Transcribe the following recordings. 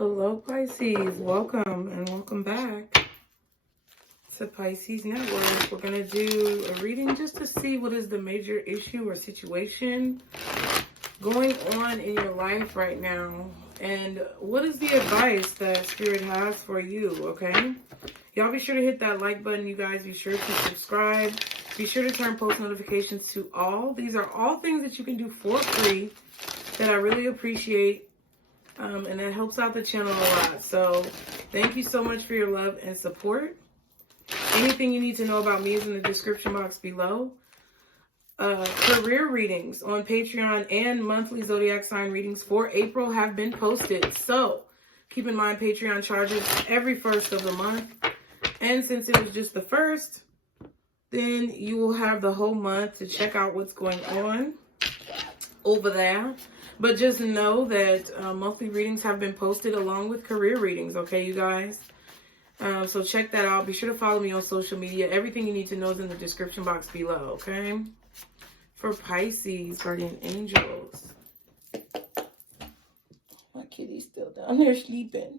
Hello, Pisces. Welcome and welcome back to Pisces Network. We're going to do a reading just to see what is the major issue or situation going on in your life right now. And what is the advice that Spirit has for you, okay? Y'all be sure to hit that like button, you guys. Be sure to subscribe. Be sure to turn post notifications to all. These are all things that you can do for free that I really appreciate. And that helps out the channel a lot. So thank you so much for your love and support. Anything you need to know about me is in the description box below. Career readings on Patreon and monthly zodiac sign readings for April have been posted. So keep in mind Patreon charges every first of the month. And since it was just the first, then you will have the whole month to check out what's going on over there. But just know that monthly readings have been posted along with career readings, okay, you guys? So check that out. Be sure to follow me on social media. Everything you need to know is in the description box below, okay? For Pisces, guardian angels. My kitty's still down there sleeping.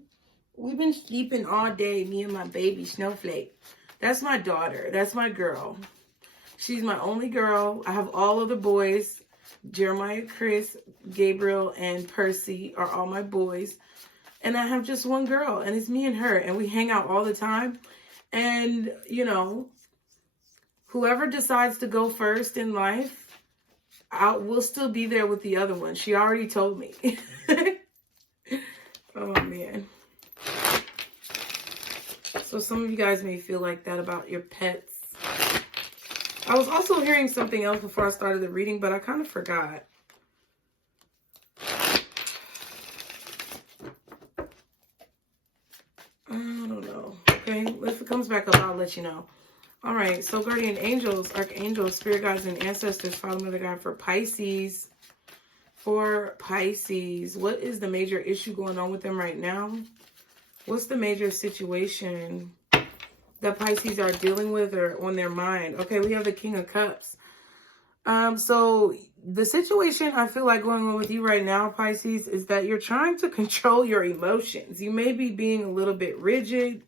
We've been sleeping all day, me and my baby Snowflake. That's my daughter. That's my girl. She's my only girl. I have all of the boys. Jeremiah, Chris, Gabriel, and Percy are all my boys. And I have just one girl, and it's me and her. And we hang out all the time. And, you know, whoever decides to go first in life, we'll still be there with the other one. She already told me. Oh, man. So some of you guys may feel like that about your pets. I was also hearing something else before I started the reading, but I kind of forgot. I don't know. Okay, if it comes back up, I'll let you know. All right, so guardian angels, archangels, spirit guides, and ancestors, Father, Mother, God, for Pisces. For Pisces, what is the major issue going on with them right now? What's the major situation that Pisces are dealing with or on their mind? Okay, we have the King of Cups. So the situation I feel like going on with you right now, Pisces, is that you're trying to control your emotions. You may be being a little bit rigid.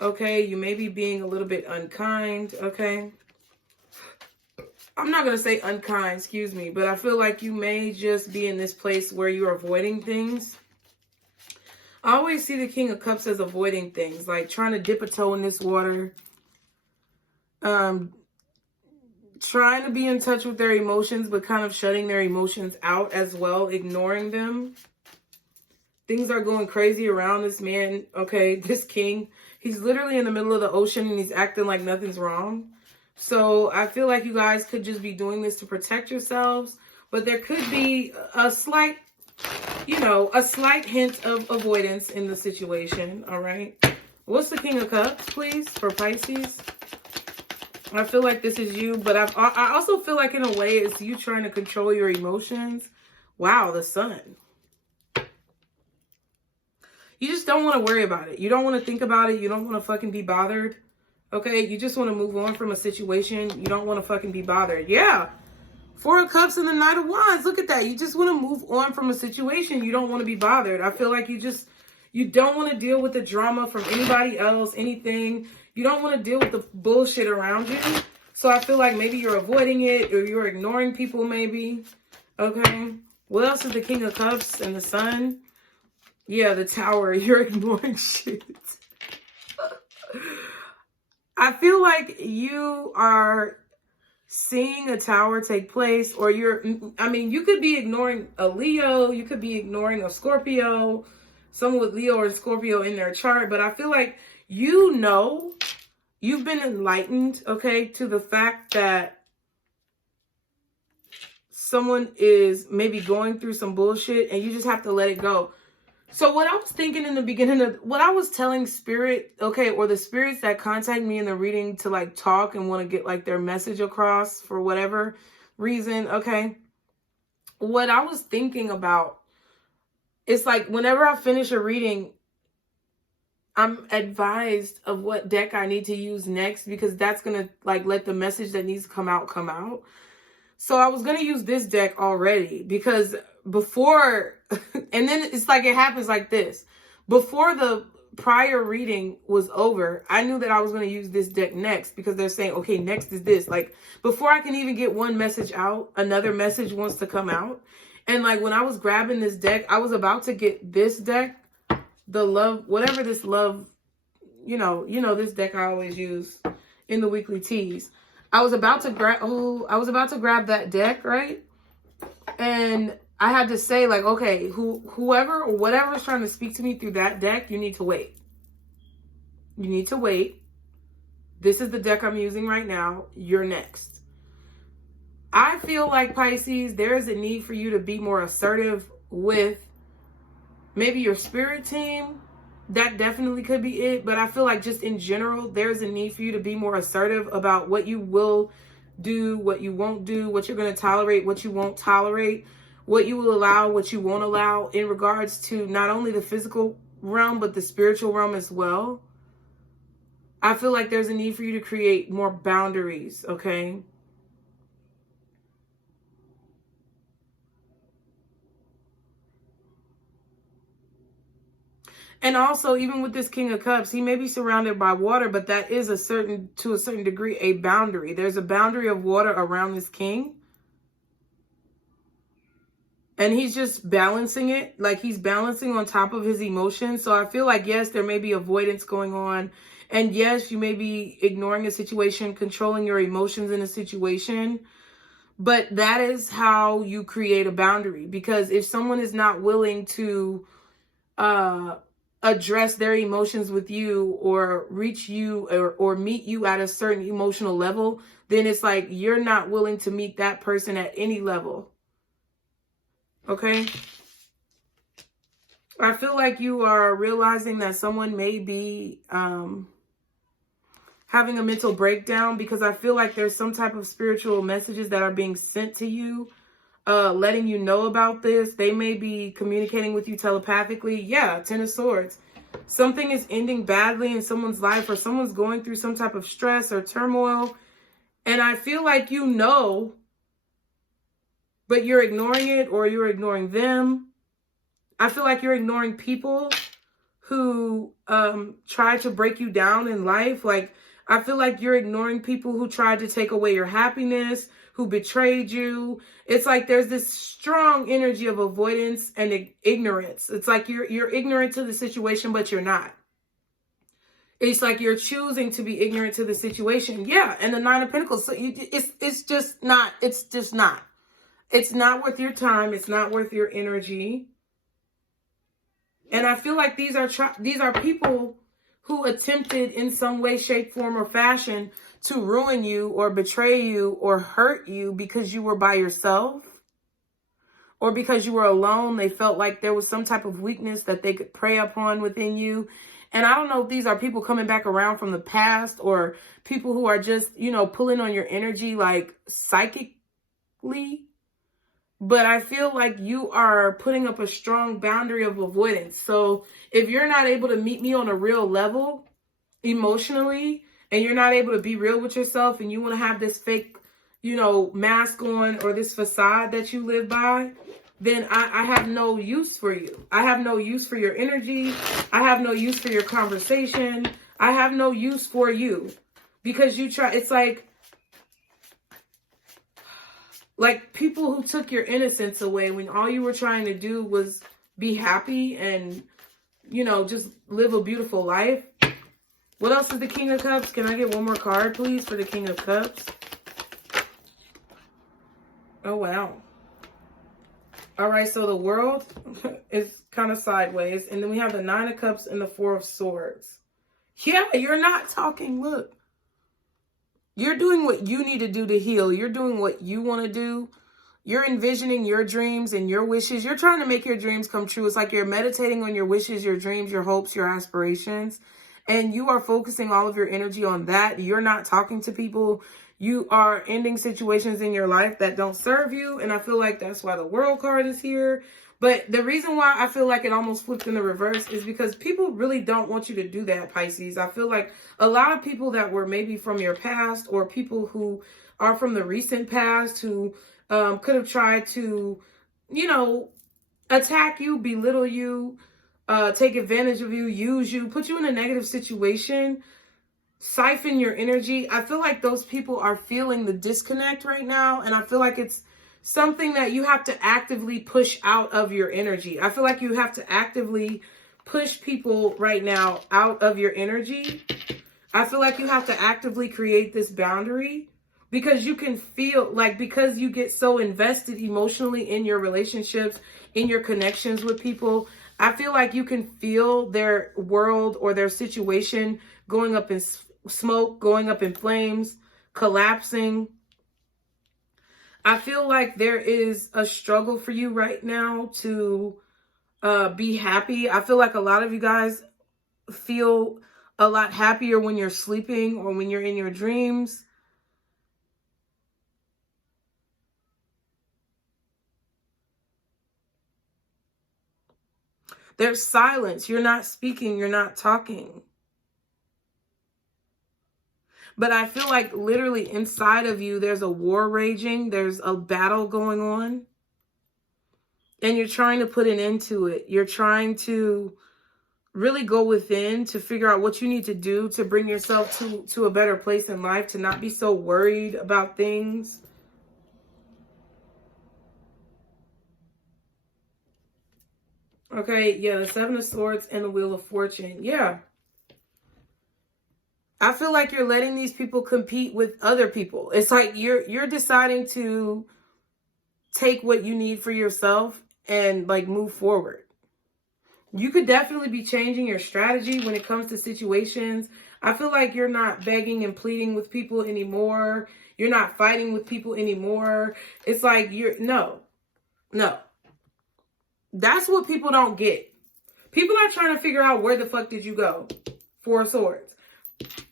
Okay, you may be being a little bit unkind. Okay. I'm not going to say unkind, excuse me, but I feel like you may just be in this place where you're avoiding things. I always see the King of Cups as avoiding things, like trying to dip a toe in this water, trying to be in touch with their emotions, but kind of shutting their emotions out as well, ignoring them. Things are going crazy around this man, okay, this king. He's literally in the middle of the ocean and he's acting like nothing's wrong. So I feel like you guys could just be doing this to protect yourselves, but there could be a slight, you know, a slight hint of avoidance in the situation, all right? What's the King of Cups, please, for Pisces? I feel like this is you, but I also feel like in a way it's you trying to control your emotions. Wow, the Sun. You just don't want to worry about it. You don't want to think about it. You don't want to fucking be bothered, okay? You just want to move on from a situation. You don't want to fucking be bothered. Yeah. Four of Cups and the Knight of Wands. Look at that. You just want to move on from a situation. You don't want to be bothered. I feel like you don't want to deal with the drama from anybody else, anything. You don't want to deal with the bullshit around you. So I feel like maybe you're avoiding it or you're ignoring people maybe. Okay. What else is the King of Cups and the Sun? Yeah, the Tower. You're ignoring shit. I feel like you are seeing a tower take place, or you could be ignoring a Leo, you could be ignoring a Scorpio, someone with Leo or Scorpio in their chart, but I feel like you've been enlightened, okay, to the fact that someone is maybe going through some bullshit and you just have to let it go. So what I was thinking in the beginning of what I was telling Spirit, okay, or the spirits that contact me in the reading to like talk and want to get like their message across for whatever reason, okay, what I was thinking about, it's like whenever I finish a reading, I'm advised of what deck I need to use next because that's going to like let the message that needs to come out. So I was going to use this deck already because before, and then it's like, it happens like this. Before the prior reading was over, I knew that I was going to use this deck next, because they're saying, okay, next is this. Like, before I can even get one message out, another message wants to come out. And like, when I was grabbing this deck, I was about to get this deck, the love, whatever this love, this deck I always use in the weekly teas. I was about to grab that deck, right? And I had to say, like, okay, whoever or whatever is trying to speak to me through that deck, you need to wait. You need to wait. This is the deck I'm using right now. You're next. I feel like, Pisces, there is a need for you to be more assertive with maybe your spirit team. That definitely could be it. But I feel like just in general, there's a need for you to be more assertive about what you will do, what you won't do, what you're going to tolerate, what you won't tolerate, what you will allow, what you won't allow, in regards to not only the physical realm, but the spiritual realm as well. I feel like there's a need for you to create more boundaries, okay? And also, even with this King of Cups, he may be surrounded by water, but that is to a certain degree, a boundary. There's a boundary of water around this king. And he's just balancing it. Like, he's balancing on top of his emotions. So I feel like, yes, there may be avoidance going on. And yes, you may be ignoring a situation, controlling your emotions in a situation. But that is how you create a boundary. Because if someone is not willing to address their emotions with you, or reach you, or meet you at a certain emotional level, then it's like you're not willing to meet that person at any level. Okay? I feel like you are realizing that someone may be having a mental breakdown, because I feel like there's some type of spiritual messages that are being sent to you, letting you know about this. They may be communicating with you telepathically. Yeah, Ten of Swords. Something is ending badly in someone's life, or someone's going through some type of stress or turmoil. And I feel like you know, but you're ignoring it, or you're ignoring them. I feel like you're ignoring people who try to break you down in life. Like, I feel like you're ignoring people who tried to take away your happiness, who betrayed you. It's like there's this strong energy of avoidance and ignorance. It's like you're ignorant to the situation, but you're not. It's like you're choosing to be ignorant to the situation. Yeah, and the Nine of Pentacles. So it's just not. It's just not. It's not worth your time. It's not worth your energy. And I feel like these are people who attempted in some way, shape, form, or fashion to ruin you, or betray you, or hurt you because you were by yourself, or because you were alone. They felt like there was some type of weakness that they could prey upon within you. And I don't know if these are people coming back around from the past, or people who are just, pulling on your energy, like psychically. But I feel like you are putting up a strong boundary of avoidance. So if you're not able to meet me on a real level emotionally, and you're not able to be real with yourself, and you want to have this fake, mask on, or this facade that you live by, then I have no use for you. I have no use for your energy. I have no use for your conversation. I have no use for you, because it's like people who took your innocence away when all you were trying to do was be happy and, just live a beautiful life. What else is the King of Cups? Can I get one more card, please, for the King of Cups? Oh, wow. All right, so the world is kind of sideways. And then we have the Nine of Cups and the Four of Swords. Yeah, you're not talking. Look. You're doing what you need to do to heal. You're doing what you want to do. You're envisioning your dreams and your wishes. You're trying to make your dreams come true. It's like you're meditating on your wishes, your dreams, your hopes, your aspirations. And you are focusing all of your energy on that. You're not talking to people. You are ending situations in your life that don't serve you. And I feel like that's why the World card is here. But the reason why I feel like it almost flipped in the reverse is because people really don't want you to do that, Pisces. I feel like a lot of people that were maybe from your past, or people who are from the recent past, who could have tried to, attack you, belittle you, take advantage of you, use you, put you in a negative situation, siphon your energy. I feel like those people are feeling the disconnect right now. And I feel like it's something that you have to actively push out of your energy. I feel like you have to actively push people right now out of your energy. I feel like you have to actively create this boundary, because you can feel like, because you get so invested emotionally in your relationships, in your connections with people, I feel like you can feel their world or their situation going up in smoke, going up in flames, collapsing. I feel like there is a struggle for you right now to be happy. I feel like a lot of you guys feel a lot happier when you're sleeping or when you're in your dreams. There's silence. You're not speaking. You're not talking. But I feel like literally inside of you, there's a war raging. There's a battle going on. And you're trying to put an end to it. You're trying to really go within to figure out what you need to do to bring yourself to a better place in life, to not be so worried about things. Okay, yeah, the Seven of Swords and the Wheel of Fortune. Yeah. I feel like you're letting these people compete with other people. It's like you're deciding to take what you need for yourself and like move forward. You could definitely be changing your strategy when it comes to situations. I feel like you're not begging and pleading with people anymore. You're not fighting with people anymore. It's like no. That's what people don't get. People are trying to figure out, where the fuck did you go? Four of Swords.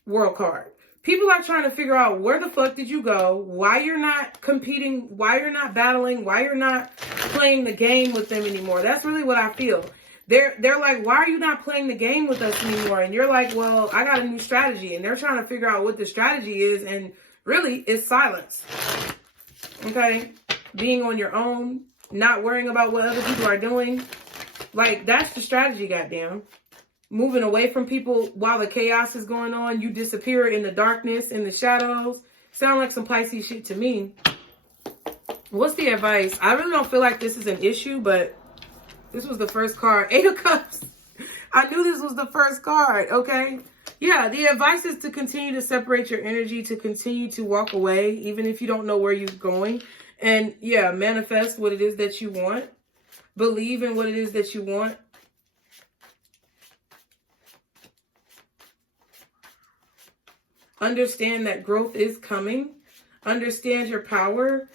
World card. People are trying to figure out, where the fuck did you go? Why you're not competing? Why you're not battling? Why you're not playing the game with them anymore? That's really what I feel. They're like, why are you not playing the game with us anymore? And you're like, well, I got a new strategy. And they're trying to figure out what the strategy is. And really, it's silence. Okay? Being on your own. Not worrying about what other people are doing. Like, that's the strategy, goddamn. Moving away from people while the chaos is going on. You disappear in the darkness, in the shadows. Sound like some Pisces shit to me. What's the advice? I really don't feel like this is an issue, but this was the first card. 8 of Cups. I knew this was the first card, okay? Yeah, the advice is to continue to separate your energy, to continue to walk away, even if you don't know where you're going. And yeah, manifest what it is that you want. Believe in what it is that you want. Understand that growth is coming. Understand your power.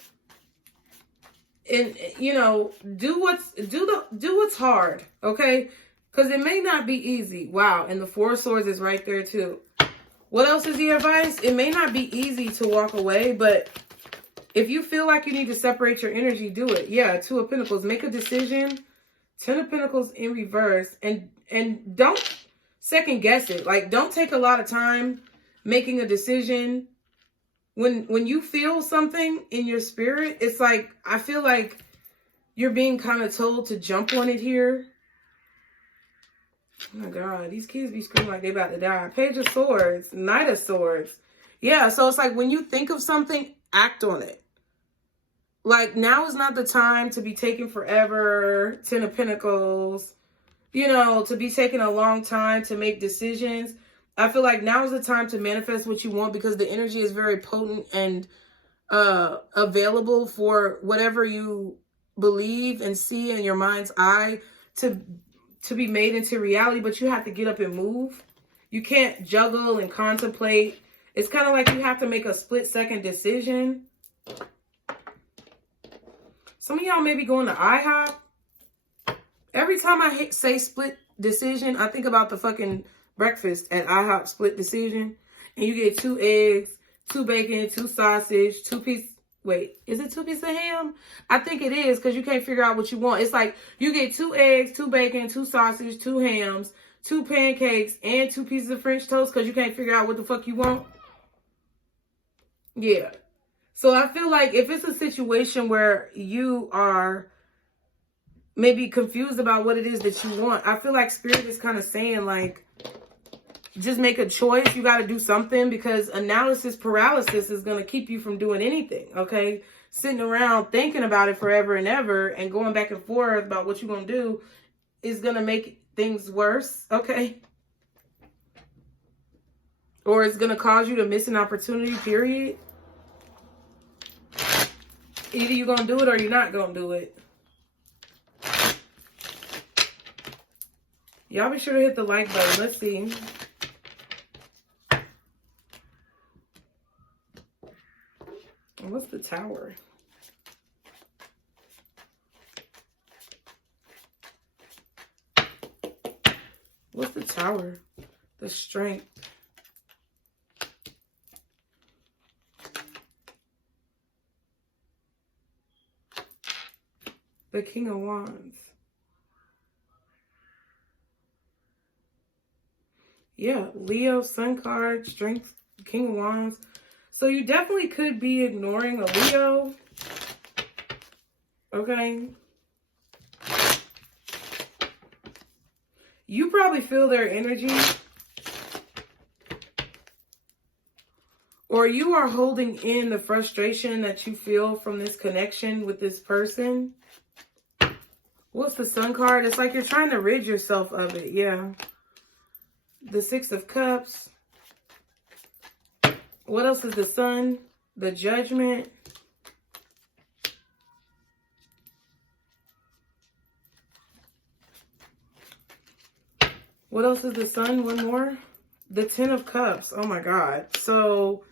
And you know, do what's hard, okay? Because it may not be easy. Wow, and the Four of Swords is right there too. What else is the advice? It may not be easy to walk away, but if you feel like you need to separate your energy, do it. Yeah, Two of Pentacles. Make a decision. 10 of Pentacles in reverse. And don't second guess it. Like, don't take a lot of time making a decision. When you feel something in your spirit, it's like, I feel like you're being kind of told to jump on it here. Oh my God, these kids be screaming like they about to die. Page of Swords, Knight of Swords. Yeah, so it's like when you think of something, act on it. Like, now is not the time to be taking forever. 10 of Pentacles. You know, to be taking a long time to make decisions. I feel like now is the time to manifest what you want, because the energy is very potent and available for whatever you believe and see in your mind's eye to be made into reality. But you have to get up and move. You can't juggle and contemplate. It's kind of like you have to make a split-second decision. Some of y'all may be going to IHOP. Every time I say split decision, I think about the fucking breakfast at IHOP, split decision. And you get 2 eggs, 2 bacon, 2 sausage, 2 pieces. Wait, is it 2 pieces of ham? I think it is, because you can't figure out what you want. It's like you get 2 eggs, 2 bacon, 2 sausage, 2 hams, 2 pancakes, and 2 pieces of French toast, because you can't figure out what the fuck you want. Yeah. So I feel like if it's a situation where you are maybe confused about what it is that you want. I feel like Spirit is kind of saying, like, just make a choice. You got to do something, because analysis paralysis is going to keep you from doing anything, okay? Sitting around thinking about it forever and ever and going back and forth about what you're going to do is going to make things worse, okay? Or it's going to cause you to miss an opportunity, period. Either you're going to do it or you're not going to do it. Y'all be sure to hit the like button. Let's see. What's the Tower? What's the Tower? The Strength. The King of Wands. Yeah, Leo, Sun card, Strength, King of Wands. So you definitely could be ignoring a Leo. Okay. You probably feel their energy. Or you are holding in the frustration that you feel from this connection with this person. What's the Sun card? It's like you're trying to rid yourself of it. Yeah. The Six of Cups. What else is the Sun? The Judgment. What else is the Sun? One more. The Ten of Cups. Oh my God. So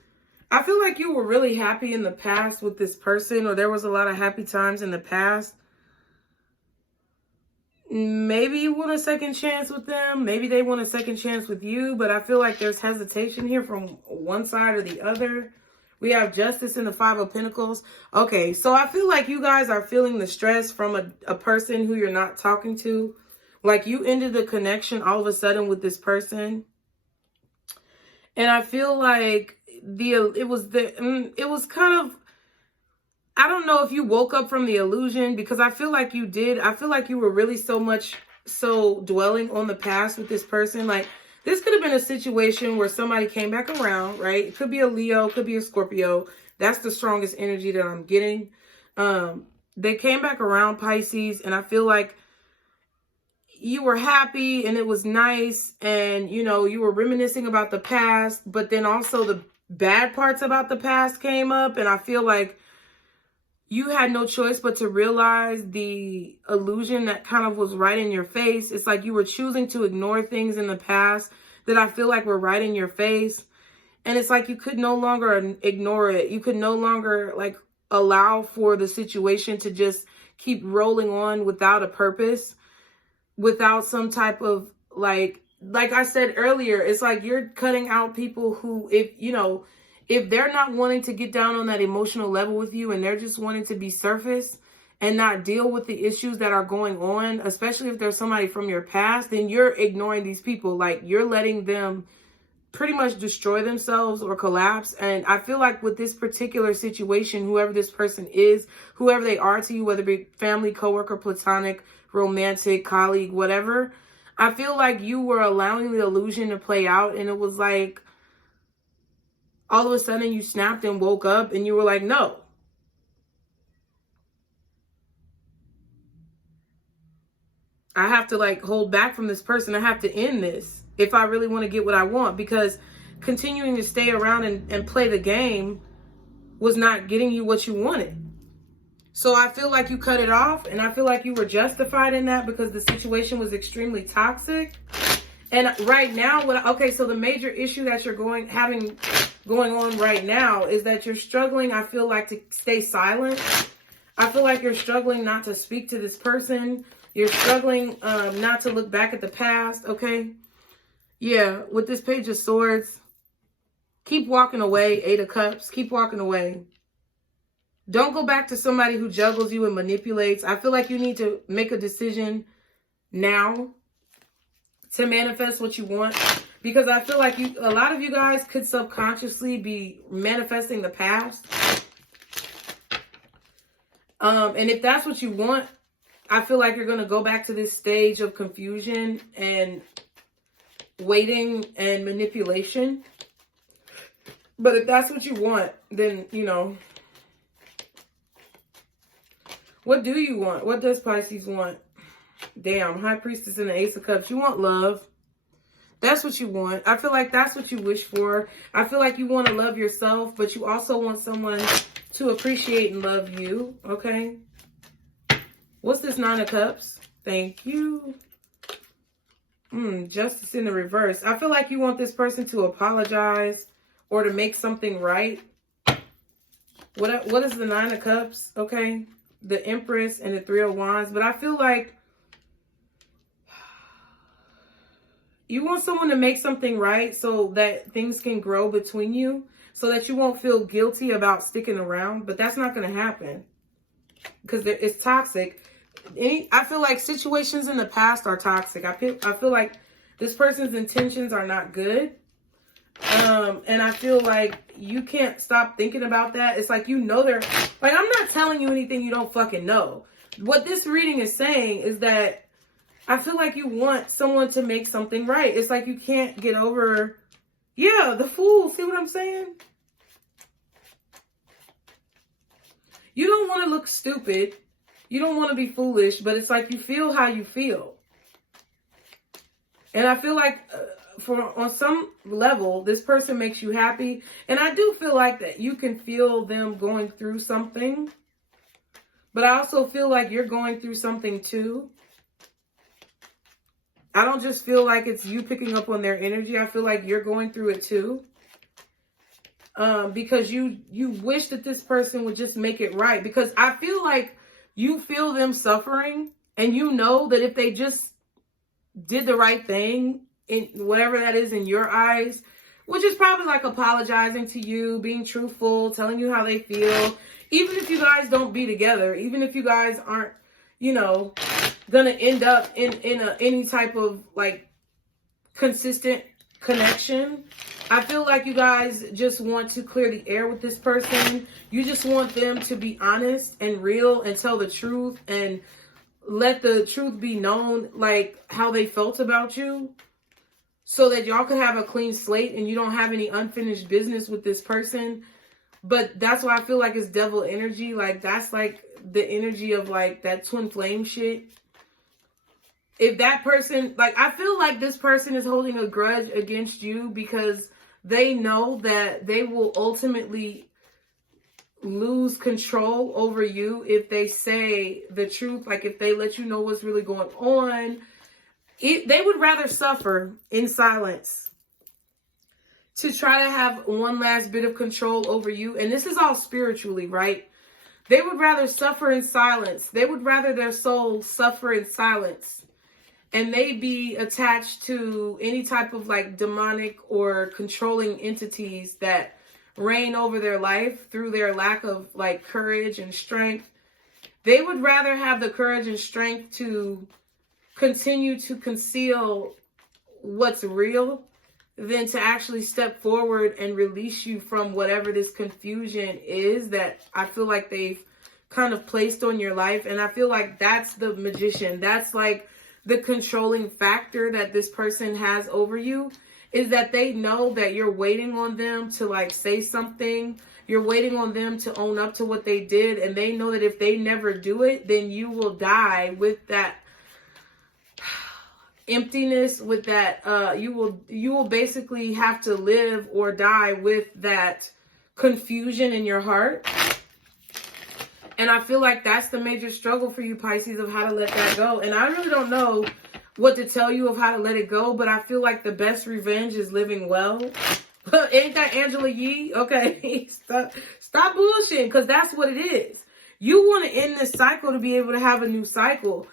I feel like you were really happy in the past with this person, or there was a lot of happy times in the past. Maybe you want a second chance with them. Maybe they want a second chance with you. But I feel like there's hesitation here from one side or the other. We have Justice in the Five of Pentacles. Okay, so I feel like you guys are feeling the stress from a person who you're not talking to. Like you ended the connection all of a sudden with this person. And I feel like it was kind of, I don't know if you woke up from the illusion, because I feel like you did. I feel like you were really so dwelling on the past with this person. Like this could have been a situation where somebody came back around, right? It could be a Leo, could be a Scorpio. That's the strongest energy that I'm getting. They came back around, Pisces, and I feel like you were happy and it was nice, and you know, you were reminiscing about the past, but then also the bad parts about the past came up, and I feel like you had no choice but to realize the illusion that kind of was right in your face. It's like you were choosing to ignore things in the past that I feel like were right in your face. And it's like you could no longer ignore it. You could no longer like allow for the situation to just keep rolling on without a purpose, without some type of like I said earlier, it's like you're cutting out people who, if they're not wanting to get down on that emotional level with you and they're just wanting to be surface and not deal with the issues that are going on, especially if there's somebody from your past, then you're ignoring these people. Like you're letting them pretty much destroy themselves or collapse. And I feel like with this particular situation, whoever this person is, whoever they are to you, whether it be family, coworker, platonic, romantic, colleague, whatever, I feel like you were allowing the illusion to play out. And it was like, all of a sudden you snapped and woke up and you were like, no. I have to like hold back from this person. I have to end this if I really want to get what I want, because continuing to stay around and play the game was not getting you what you wanted. So I feel like you cut it off, and I feel like you were justified in that because the situation was extremely toxic. And right now, so the major issue that you're going on right now is that you're struggling, I feel like, to stay silent. I feel like you're struggling not to speak to this person. You're struggling not to look back at the past, okay? Yeah, with this Page of Swords, keep walking away, Eight of Cups, keep walking away. Don't go back to somebody who juggles you and manipulates. I feel like you need to make a decision now to manifest what you want, because I feel like a lot of you guys could subconsciously be manifesting the past. And if that's what you want, I feel like you're going to go back to this stage of confusion and waiting and manipulation. But if that's what you want, then, you know, what do you want? What does Pisces want? Damn, High Priestess and the Ace of Cups. You want love. That's what you want. I feel like that's what you wish for. I feel like you want to love yourself, but you also want someone to appreciate and love you. Okay. What's this Nine of Cups? Thank you. Justice in the reverse. I feel like you want this person to apologize or to make something right. What is the Nine of Cups? Okay. The Empress and the Three of Wands. But I feel like you want someone to make something right so that things can grow between you, so that you won't feel guilty about sticking around. But that's not going to happen because it's toxic. I feel like situations in the past are toxic. I feel like this person's intentions are not good. And I feel like you can't stop thinking about that. It's like, you know, they're like, I'm not telling you anything you don't fucking know. What this reading is saying is that I feel like you want someone to make something right. It's like you can't get over, yeah, the Fool. See what I'm saying? You don't want to look stupid. You don't want to be foolish, but it's like you feel how you feel. And I feel like on some level, this person makes you happy. And I do feel like that you can feel them going through something. But I also feel like you're going through something too. I don't just feel like it's you picking up on their energy. I feel like you're going through it too. Because you wish that this person would just make it right. Because I feel like you feel them suffering, and you know that if they just did the right thing, in whatever that is in your eyes, which is probably like apologizing to you, being truthful, telling you how they feel, even if you guys don't be together, even if you guys aren't, you know, gonna end up in any type of like consistent connection. I feel like you guys just want to clear the air with this person. You just want them to be honest and real and tell the truth and let the truth be known, like how they felt about you, so that y'all can have a clean slate and you don't have any unfinished business with this person. But that's why I feel like it's devil energy. Like, that's like the energy of like that twin flame shit. If that person, like, I feel like this person is holding a grudge against you because they know that they will ultimately lose control over you if they say the truth. Like, if they let you know what's really going on, they would rather suffer in silence to try to have one last bit of control over you. And this is all spiritually, right? They would rather suffer in silence. They would rather their soul suffer in silence, and they be attached to any type of like demonic or controlling entities that reign over their life through their lack of like courage and strength. They would rather have the courage and strength to continue to conceal what's real than to actually step forward and release you from whatever this confusion is that I feel like they've kind of placed on your life. And I feel like that's the magician. That's like the controlling factor that this person has over you, is that they know that you're waiting on them to like say something. You're waiting on them to own up to what they did. And they know that if they never do it, then you will die with that emptiness, with that you will basically have to live or die with that confusion in your heart. And I feel like that's the major struggle for you, Pisces, of how to let that go. And I really don't know what to tell you of how to let it go, but I feel like the best revenge is living well. Ain't that Angela Yee? Okay, stop bullshitting, because that's what it is. You want to end this cycle to be able to have a new cycle.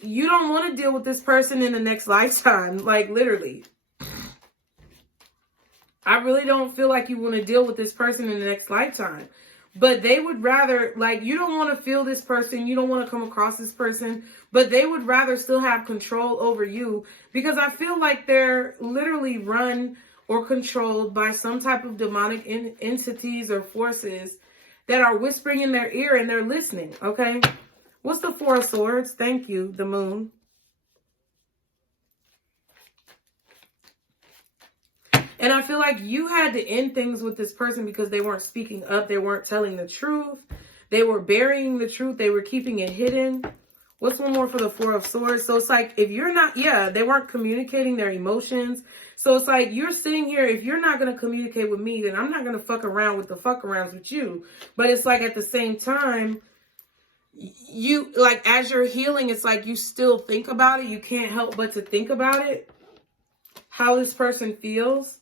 You don't want to deal with this person in the next lifetime, like literally. I really don't feel like you want to deal with this person in the next lifetime. But they would rather, like, you don't want to feel this person. You don't want to come across this person. But they would rather still have control over you, because I feel like they're literally run or controlled by some type of demonic entities or forces that are whispering in their ear and they're listening, okay? What's the Four of Swords? Thank you, the Moon. And I feel like you had to end things with this person because they weren't speaking up. They weren't telling the truth. They were burying the truth. They were keeping it hidden. What's one more for the Four of Swords? So it's like, if you're not, they weren't communicating their emotions. So it's like, you're sitting here, if you're not going to communicate with me, then I'm not going to fuck around with the fuck arounds with you. But it's like, at the same time, you, like, as you're healing, it's like you still think about it. You can't help but to think about it. How this person feels.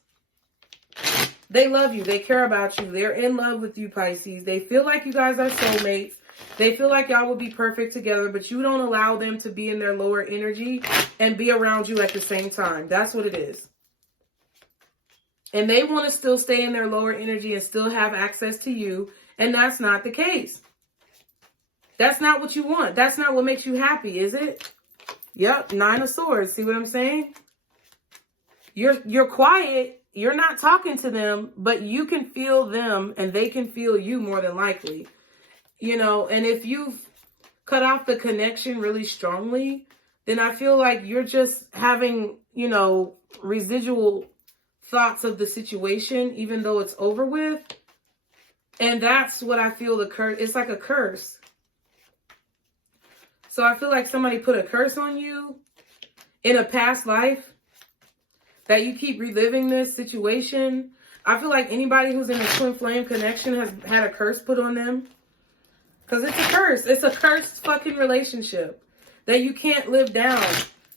They love you. They care about you. They're in love with you, Pisces. They feel like you guys are soulmates. They feel like y'all would be perfect together, but you don't allow them to be in their lower energy and be around you at the same time. That's what it is. And they want to still stay in their lower energy and still have access to you. And that's not the case. That's not what you want. That's not what makes you happy, is it? Yep, Nine of Swords. See what I'm saying? You're quiet. You're not talking to them, but you can feel them and they can feel you more than likely. You know, and if you've cut off the connection really strongly, then I feel like you're just having, you know, residual thoughts of the situation, even though it's over with. And that's what I feel the curse, it's like a curse. So I feel like somebody put a curse on you in a past life that you keep reliving this situation. I feel like anybody who's in a twin flame connection has had a curse put on them. Because it's a curse. It's a cursed fucking relationship that you can't live down.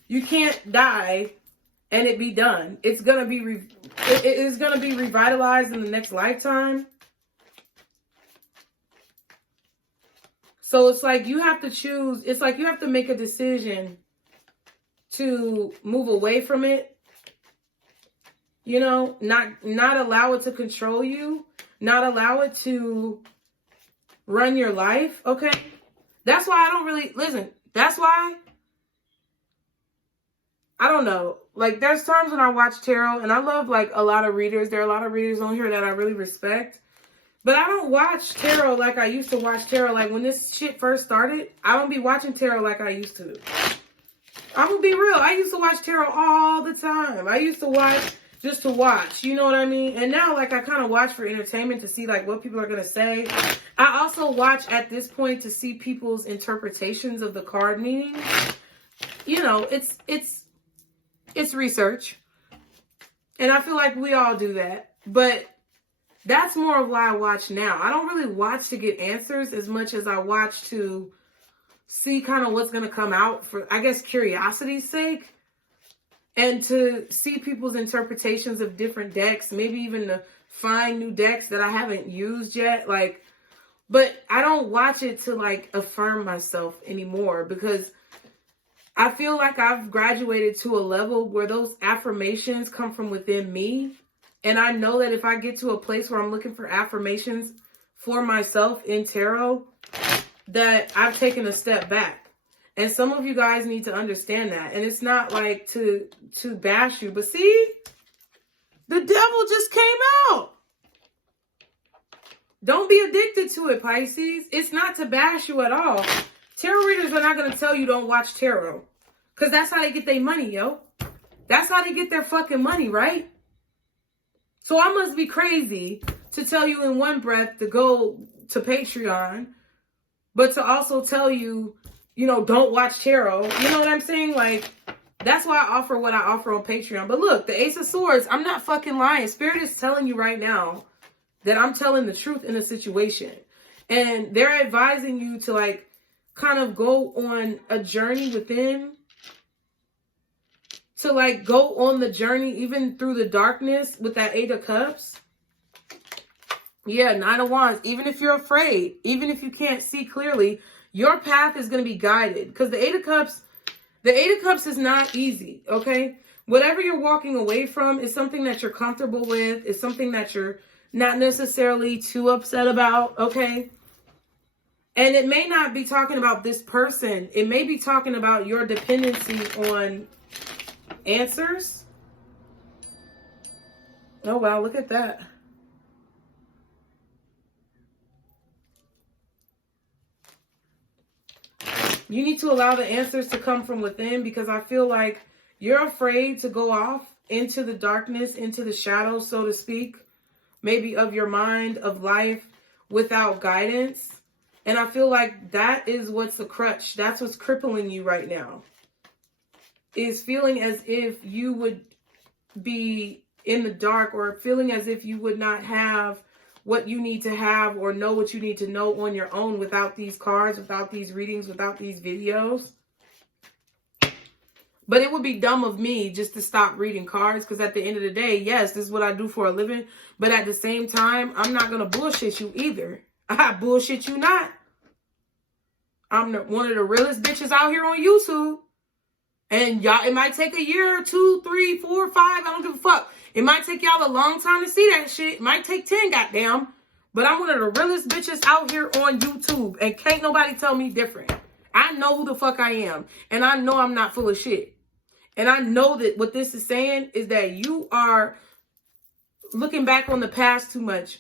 You can't die and it be done. It's going to be, it is going to be revitalized in the next lifetime. So it's like you have to choose. It's like you have to make a decision to move away from it. You know, not allow it to control you. Not allow it to run your life, okay? That's why I don't really, listen, that's why, I don't know. Like, there's times when I watch tarot, and I love, like, a lot of readers. There are a lot of readers on here that I really respect. But I don't watch tarot like I used to watch tarot. Like, when this shit first started, I don't be watching tarot like I used to. I'm gonna be real. I used to watch tarot all the time. I used to watch just to watch, you know what I mean? And now, like, I kind of watch for entertainment to see, like, what people are going to say. I also watch at this point to see people's interpretations of the card meaning. You know, it's research. And I feel like we all do that. But that's more of why I watch now. I don't really watch to get answers as much as I watch to see kind of what's going to come out for, I guess, curiosity's sake. And to see people's interpretations of different decks, maybe even to find new decks that I haven't used yet. Like, but I don't watch it to, like, affirm myself anymore because I feel like I've graduated to a level where those affirmations come from within me. And I know that if I get to a place where I'm looking for affirmations for myself in tarot, that I've taken a step back. And some of you guys need to understand that. And it's not like to bash you. But see, the devil just came out. Don't be addicted to it, Pisces. It's not to bash you at all. Tarot readers are not going to tell you don't watch tarot. Because that's how they get their money, yo. That's how they get their fucking money, right? So I must be crazy to tell you in one breath to go to Patreon. But to also tell you, you know, don't watch tarot. You know what I'm saying? Like, that's why I offer what I offer on Patreon. But look, the Ace of Swords, I'm not fucking lying. Spirit is telling you right now that I'm telling the truth in a situation. And they're advising you to, like, kind of go on a journey within. To, like, go on the journey even through the darkness with that Eight of Cups. Yeah, Nine of Wands. Even if you're afraid, even if you can't see clearly, your path is going to be guided. Because the Eight of Cups is not easy, okay? Whatever you're walking away from is something that you're comfortable with. It's something that you're not necessarily too upset about, okay? And it may not be talking about this person. It may be talking about your dependency on answers. Oh, wow, look at that. You need to allow the answers to come from within, because I feel like you're afraid to go off into the darkness, into the shadows, so to speak, maybe of your mind, of life, without guidance. And I feel like that is what's the crutch. That's what's crippling you right now. Is feeling as if you would be in the dark, or feeling as if you would not have what you need to have, or know what you need to know on your own without these cards, without these readings, without these videos. But it would be dumb of me just to stop reading cards, because at the end of the day, yes, this is what I do for a living. But at the same time, I'm not going to bullshit you either. I bullshit you not. I'm one of the realest bitches out here on YouTube. And y'all, it might take a year, 2, 3, 4, 5. I don't give a fuck. It might take y'all a long time to see that shit. It might take 10, goddamn. But I'm one of the realest bitches out here on YouTube. And can't nobody tell me different. I know who the fuck I am. And I know I'm not full of shit. And I know that what this is saying is that you are looking back on the past too much.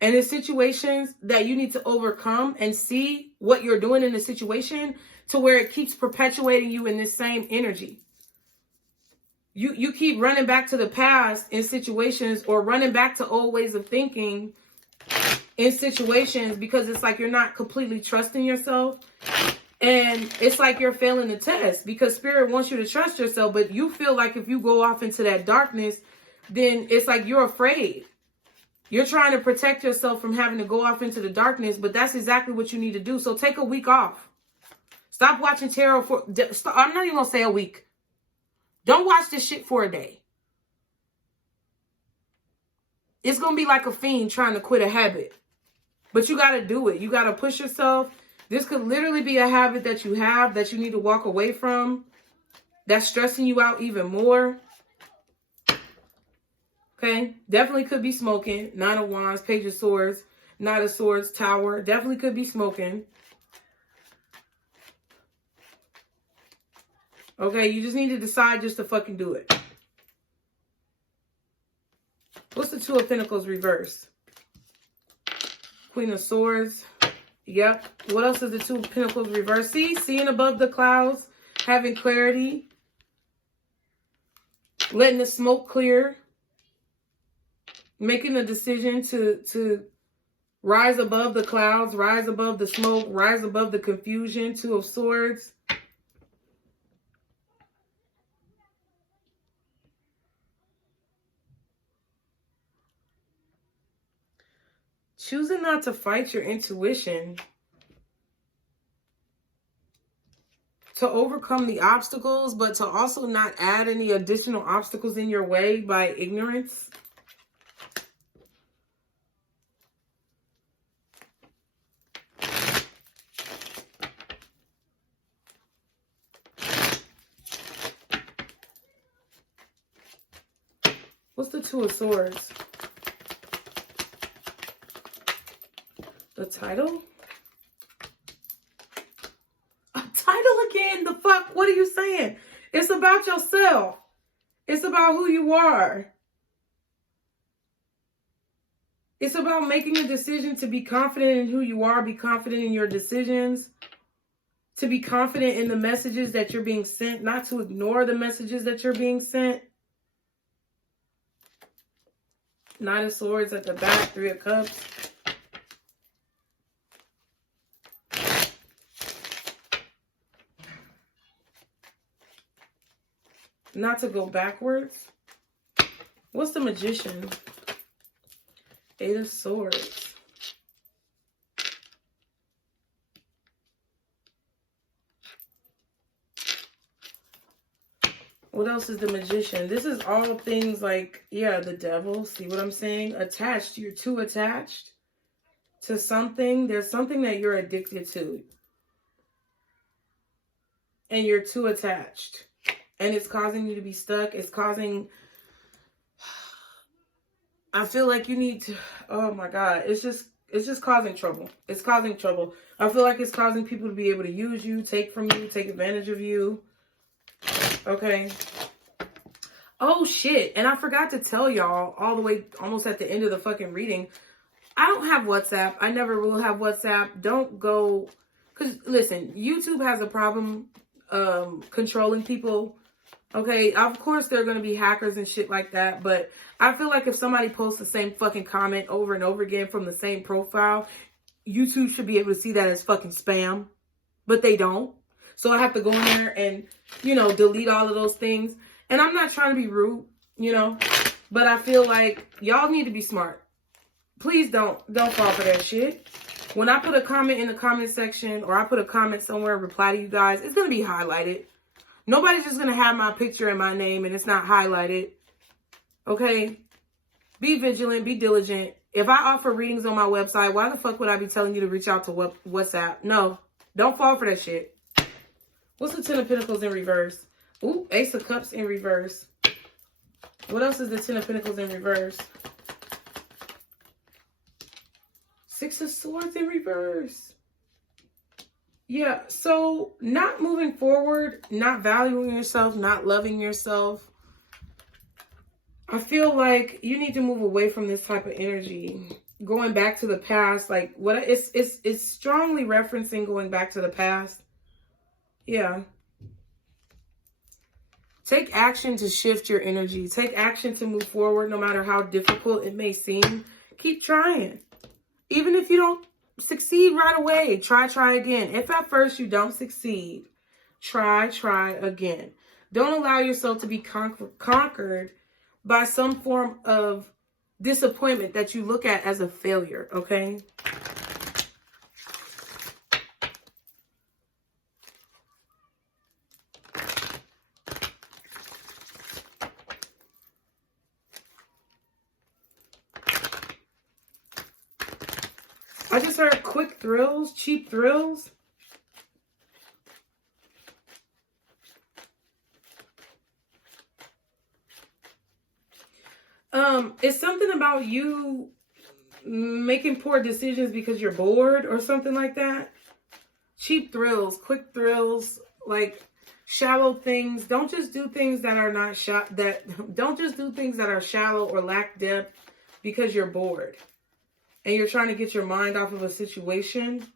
And in situations that you need to overcome and see what you're doing in the situation, to where it keeps perpetuating you in this same energy. You keep running back to the past in situations, or running back to old ways of thinking in situations, because it's like you're not completely trusting yourself. And it's like you're failing the test, because Spirit wants you to trust yourself. But you feel like if you go off into that darkness, then it's like you're afraid. You're trying to protect yourself from having to go off into the darkness, but that's exactly what you need to do. So take a week off. Stop watching tarot for, I'm not even going to say a week. Don't watch this shit for a day. It's going to be like a fiend trying to quit a habit. But you got to do it. You got to push yourself. This could literally be a habit that you have that you need to walk away from. That's stressing you out even more. Okay? Definitely could be smoking. 9 of Wands, Page of Swords, Knight of Swords, Tower. Definitely could be smoking. Okay, you just need to decide just to fucking do it. What's the Two of Pentacles reverse? Queen of Swords. Yep. What else is the Two of Pentacles reverse? See? Seeing above the clouds. Having clarity. Letting the smoke clear. Making a decision to rise above the clouds. Rise above the smoke. Rise above the confusion. Two of Swords. Choosing not to fight your intuition. To overcome the obstacles, but to also not add any additional obstacles in your way by ignorance. What's the Two of Swords? The title? A title again? The fuck? What are you saying? It's about yourself. It's about who you are. It's about making a decision to be confident in who you are, be confident in your decisions, to be confident in the messages that you're being sent, not to ignore the messages that you're being sent. Nine of Swords at the back, Three of Cups. Not to go backwards. What's the Magician? Eight of Swords. What else is the Magician? This is all things like, yeah, the Devil. See what I'm saying? Attached. You're too attached to something. There's something that you're addicted to. And you're too attached. And it's causing you to be stuck. It's causing... I feel like you need to... Oh my God. It's just causing trouble. It's causing trouble. I feel like it's causing people to be able to use you, take from you, take advantage of you. Okay. Oh shit. And I forgot to tell y'all all the way almost at the end of the fucking reading. I don't have WhatsApp. I never will have WhatsApp. Don't go Because, listen, YouTube has a problem controlling people. Okay, of course there are going to be hackers and shit like that, but I feel like if somebody posts the same fucking comment over and over again from the same profile, YouTube should be able to see that as fucking spam, but they don't. So I have to go in there and, you know, delete all of those things. And I'm not trying to be rude, you know, but I feel like y'all need to be smart. Please don't fall for that shit. When I put a comment in the comment section or I put a comment somewhere and reply to you guys, it's going to be highlighted. Nobody's just going to have my picture and my name and it's not highlighted. Okay? Be vigilant. Be diligent. If I offer readings on my website, why the fuck would I be telling you to reach out to WhatsApp? No. Don't fall for that shit. What's the Ten of Pentacles in reverse? Ooh, Ace of Cups in reverse. What else is the Ten of Pentacles in reverse? Six of Swords in reverse. Yeah, so not moving forward, not valuing yourself, not loving yourself. I feel like you need to move away from this type of energy. Going back to the past, like what it's strongly referencing going back to the past. Yeah. Take action to shift your energy. Take action to move forward no matter how difficult it may seem. Keep trying. Even if you don't succeed right away, try again. If at first you don't succeed, try again. Don't allow yourself to be conquered by some form of disappointment that you look at as a failure, okay? I just heard quick thrills, cheap thrills. It's something about you making poor decisions because you're bored or something like that. Cheap thrills, quick thrills, like shallow things. Don't just do things that are not don't just do things that are shallow or lack depth because you're bored. And you're trying to get your mind off of a situation.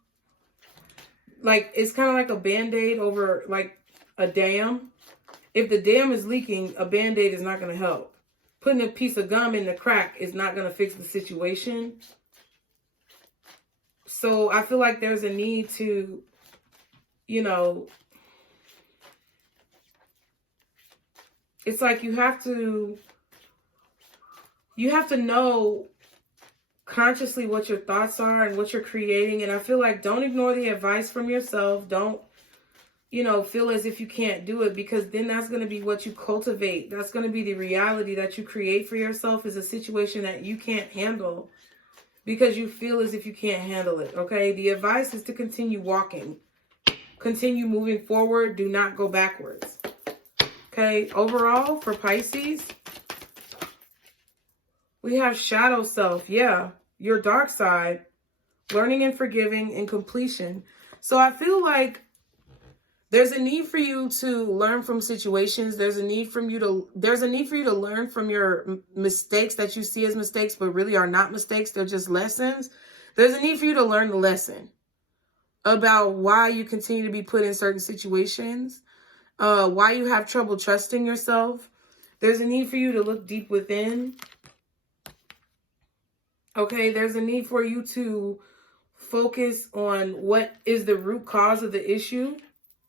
Like, it's kind of like a Band-Aid over, like, a dam. If the dam is leaking, a Band-Aid is not going to help. Putting a piece of gum in the crack is not going to fix the situation. So, I feel like there's a need to, you know, it's like you have to know consciously what your thoughts are and what you're creating. And I feel like don't ignore the advice from yourself. Don't, you know, feel as if you can't do it, because then that's going to be what you cultivate. That's going to be the reality that you create for yourself, is a situation that you can't handle because you feel as if you can't handle it. Okay. The advice is to continue walking, continue moving forward. Do not go backwards. Okay. Overall for Pisces, we have shadow self. Yeah. Your dark side, learning and forgiving and completion. So I feel like there's a need for you to learn from situations. There's a need for you to learn from your mistakes that you see as mistakes, but really are not mistakes. They're just lessons. There's a need for you to learn the lesson about why you continue to be put in certain situations, why you have trouble trusting yourself. There's a need for you to look deep within. Okay, there's a need for you to focus on what is the root cause of the issue.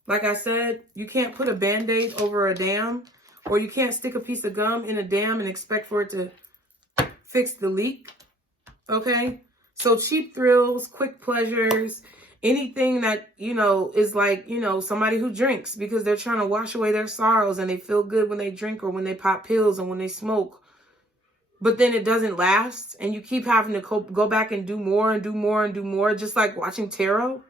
Like I said, you can't put a Band-Aid over a dam, or you can't stick a piece of gum in a dam and expect for it to fix the leak. Okay, so cheap thrills, quick pleasures, anything that, you know, is like, you know, somebody who drinks because they're trying to wash away their sorrows and they feel good when they drink or when they pop pills and when they smoke. But then it doesn't last, and you keep having to go back and do more and do more and do more, just like watching tarot.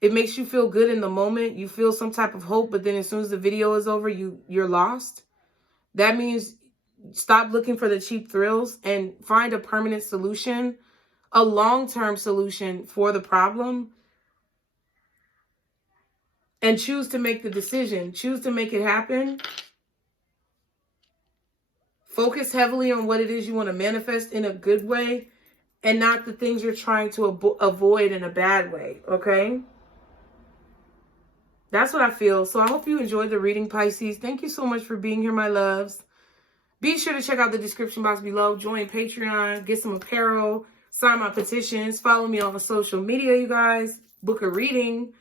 It makes you feel good in the moment. You feel some type of hope, but then as soon as the video is over, you're lost. That means stop looking for the cheap thrills and find a permanent solution, a long-term solution for the problem, and choose to make the decision. Choose to make it happen. Focus heavily on what it is you want to manifest in a good way and not the things you're trying to avoid in a bad way, okay? That's what I feel. So I hope you enjoyed the reading, Pisces. Thank you so much for being here, my loves. Be sure to check out the description box below. Join Patreon. Get some apparel. Sign my petitions. Follow me on social media, you guys. Book a reading.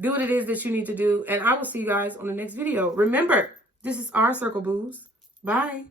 Do what it is that you need to do. And I will see you guys on the next video. Remember, this is our Circle Booze. Bye.